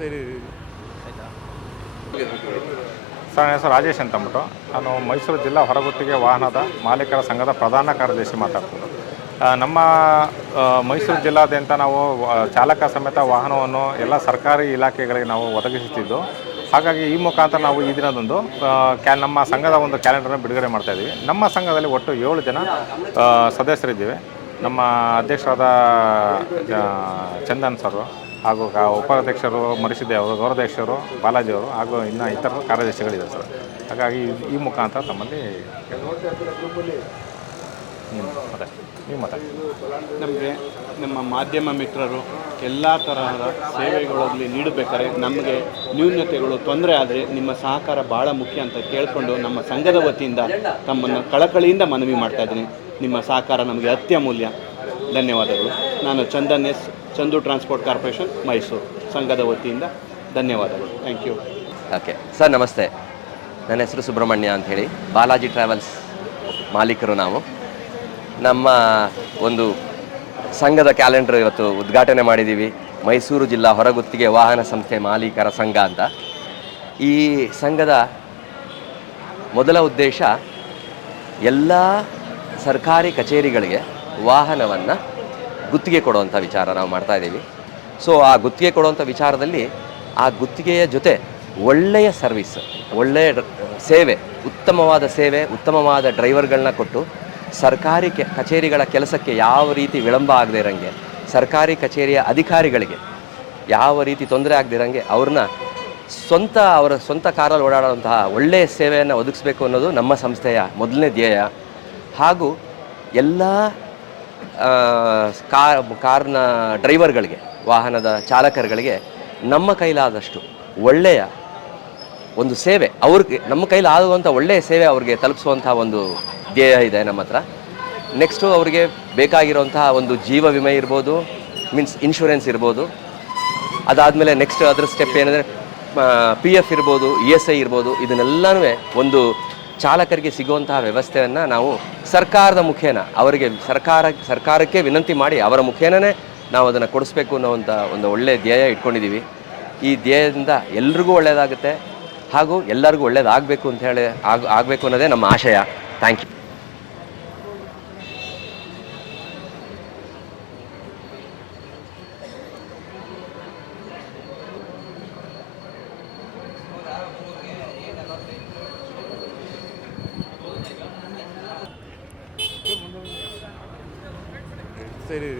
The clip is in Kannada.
ಸರ್, ನನ್ನ ಹೆಸರು ರಾಜೇಶ್ ಅಂತ ಅಂದ್ಬಿಟ್ಟು ನಾನು ಮೈಸೂರು ಜಿಲ್ಲಾ ಹೊರಗುತ್ತಿಗೆ ವಾಹನದ ಮಾಲೀಕರ ಸಂಘದ ಪ್ರಧಾನ ಕಾರ್ಯದರ್ಶಿ ಮಾತಾಡ್ತೀನಿ. ನಮ್ಮ ಮೈಸೂರು ಜಿಲ್ಲಾದ್ಯಂತ ನಾವು ಚಾಲಕ ಸಮೇತ ವಾಹನವನ್ನು ಎಲ್ಲ ಸರ್ಕಾರಿ ಇಲಾಖೆಗಳಿಗೆ ನಾವು ಒದಗಿಸುತ್ತಿದ್ದು, ಹಾಗಾಗಿ ಈ ಮುಖಾಂತರ ನಾವು ಈ ದಿನದಂದು ನಮ್ಮ ಸಂಘದ ಒಂದು ಕ್ಯಾಲೆಂಡರನ್ನು ಬಿಡುಗಡೆ ಮಾಡ್ತಾಯಿದ್ದೀವಿ. ನಮ್ಮ ಸಂಘದಲ್ಲಿ ಒಟ್ಟು 7 ಜನ ಸದಸ್ಯರಿದ್ದೀವಿ. ನಮ್ಮ ಅಧ್ಯಕ್ಷರಾದ ಚಂದನ್ ಸರ್ ಹಾಗೂ ಉಪಾಧ್ಯಕ್ಷರು ಮರಿಸಿದ್ದೇವರು, ಗೌರವಾಧ್ಯಕ್ಷರು ಬಾಲಾಜಿಯವರು ಹಾಗೂ ಇನ್ನು ಇತರ ಕಾರ್ಯದರ್ಶಿಗಳಿದ್ದಾರೆ ಸರ್. ಹಾಗಾಗಿ ಈ ಮುಖಾಂತರ ತಮ್ಮಲ್ಲಿ ನೀವು ಮಾತಾಡಿ. ನಮಗೆ ನಮ್ಮ ಮಾಧ್ಯಮ ಮಿತ್ರರು ಎಲ್ಲ ತರಹದ ಸೇವೆಗಳಲ್ಲಿ ನೀಡಬೇಕಾದ್ರೆ ನಮಗೆ ನ್ಯೂನತೆಗಳು ತೊಂದರೆ ಆದರೆ ನಿಮ್ಮ ಸಹಕಾರ ಭಾಳ ಮುಖ್ಯ ಅಂತ ಕೇಳಿಕೊಂಡು ನಮ್ಮ ಸಂಘದ ವತಿಯಿಂದ ತಮ್ಮನ್ನು ಕಳಕಳಿಯಿಂದ ಮನವಿ ಮಾಡ್ತಾಯಿದ್ದೀನಿ. ನಿಮ್ಮ ಸಹಕಾರ ನಮಗೆ ಅತ್ಯಮೂಲ್ಯ. ಧನ್ಯವಾದಗಳು. ನಾನು Chandan S, Chandu transport corporation, Mysuru ಸಂಘದ ವತಿಯಿಂದ ಧನ್ಯವಾದಗಳು. Thank you. ಓಕೆ ಸರ್, ನಮಸ್ತೆ. ನನ್ನ ಹೆಸರು ಸುಬ್ರಹ್ಮಣ್ಯ ಅಂಥೇಳಿ, ಬಾಲಾಜಿ ಟ್ರಾವೆಲ್ಸ್ ಮಾಲೀಕರು ನಾವು. ನಮ್ಮ ಒಂದು ಸಂಘದ ಕ್ಯಾಲೆಂಡರ್ ಇವತ್ತು ಉದ್ಘಾಟನೆ ಮಾಡಿದ್ದೀವಿ. ಮೈಸೂರು ಜಿಲ್ಲಾ ಹೊರಗುತ್ತಿಗೆ ವಾಹನ ಸಂಸ್ಥೆ ಮಾಲೀಕರ ಸಂಘ ಅಂತ. ಈ ಸಂಘದ ಮೊದಲ ಉದ್ದೇಶ ಎಲ್ಲ ಸರ್ಕಾರಿ ಕಚೇರಿಗಳಿಗೆ ವಾಹನವನ್ನು ಗುತ್ತಿಗೆ ಕೊಡುವಂಥ ವಿಚಾರ ನಾವು ಮಾಡ್ತಾಯಿದ್ದೀವಿ. ಸೊ ಆ ಗುತ್ತಿಗೆ ಕೊಡುವಂಥ ವಿಚಾರದಲ್ಲಿ ಆ ಗುತ್ತಿಗೆಯ ಜೊತೆ ಒಳ್ಳೆಯ ಸರ್ವಿಸ್, ಒಳ್ಳೆಯ ಸೇವೆ, ಉತ್ತಮವಾದ ಸೇವೆ, ಉತ್ತಮವಾದ ಡ್ರೈವರ್ಗಳನ್ನ ಕೊಟ್ಟು ಸರ್ಕಾರಿ ಕಚೇರಿಗಳ ಕೆಲಸಕ್ಕೆ ಯಾವ ರೀತಿ ವಿಳಂಬ ಆಗದೇ ಇರೋಂಗೆ, ಸರ್ಕಾರಿ ಕಚೇರಿಯ ಅಧಿಕಾರಿಗಳಿಗೆ ಯಾವ ರೀತಿ ತೊಂದರೆ ಆಗದಿರೋಂಗೆ ಅವ್ರನ್ನ ಅವರ ಸ್ವಂತ ಕಾರಲ್ಲಿ ಓಡಾಡುವಂತಹ ಒಳ್ಳೆಯ ಸೇವೆಯನ್ನು ಒದಗಿಸ್ಬೇಕು ಅನ್ನೋದು ನಮ್ಮ ಸಂಸ್ಥೆಯ ಮೊದಲನೇ ಧ್ಯೇಯ. ಹಾಗೂ ಎಲ್ಲ ಕಾರ್ನ ಡ್ರೈವರ್ಗಳಿಗೆ, ವಾಹನದ ಚಾಲಕರುಗಳಿಗೆ ನಮ್ಮ ಕೈಲಾದಷ್ಟು ಒಳ್ಳೆಯ ಒಂದು ಸೇವೆ, ಅವ್ರಿಗೆ ನಮ್ಮ ಕೈಲಾಗುವಂಥ ಒಳ್ಳೆಯ ಸೇವೆ ಅವ್ರಿಗೆ ತಲುಪಿಸುವಂಥ ಒಂದು ಧ್ಯೇಯ ಇದೆ ನಮ್ಮ ಹತ್ರ. ನೆಕ್ಸ್ಟು ಅವರಿಗೆ ಬೇಕಾಗಿರುವಂತಹ ಒಂದು ಜೀವ ವಿಮೆ ಇರ್ಬೋದು, ಮೀನ್ಸ್ ಇನ್ಶೂರೆನ್ಸ್ ಇರ್ಬೋದು. ಅದಾದಮೇಲೆ ನೆಕ್ಸ್ಟ್ ಅದರ ಸ್ಟೆಪ್ ಏನಂದರೆ PF ಇರ್ಬೋದು, ESI ಇರ್ಬೋದು. ಇದನ್ನೆಲ್ಲನೂ ಒಂದು ಚಾಲಕರಿಗೆ ಸಿಗುವಂತಹ ವ್ಯವಸ್ಥೆಯನ್ನು ನಾವು ಸರ್ಕಾರದ ಮುಖೇನ ಅವರಿಗೆ ಸರ್ಕಾರಕ್ಕೆ ವಿನಂತಿ ಮಾಡಿ ಅವರ ಮುಖೇನನೇ ನಾವು ಅದನ್ನು ಕೊಡಿಸ್ಬೇಕು ಅನ್ನೋವಂಥ ಒಂದು ಒಳ್ಳೆಯ ಧ್ಯೇಯ ಇಟ್ಕೊಂಡಿದ್ದೀವಿ. ಈ ಧ್ಯೇಯದಿಂದ ಎಲ್ರಿಗೂ ಒಳ್ಳೆಯದಾಗುತ್ತೆ ಹಾಗೂ ಎಲ್ಲರಿಗೂ ಒಳ್ಳೆಯದಾಗಬೇಕು ಅಂತ ಹೇಳಿ ಆಗಬೇಕು ಅನ್ನೋದೇ ನಮ್ಮ ಆಶಯ. Thank you. ಸರಿ.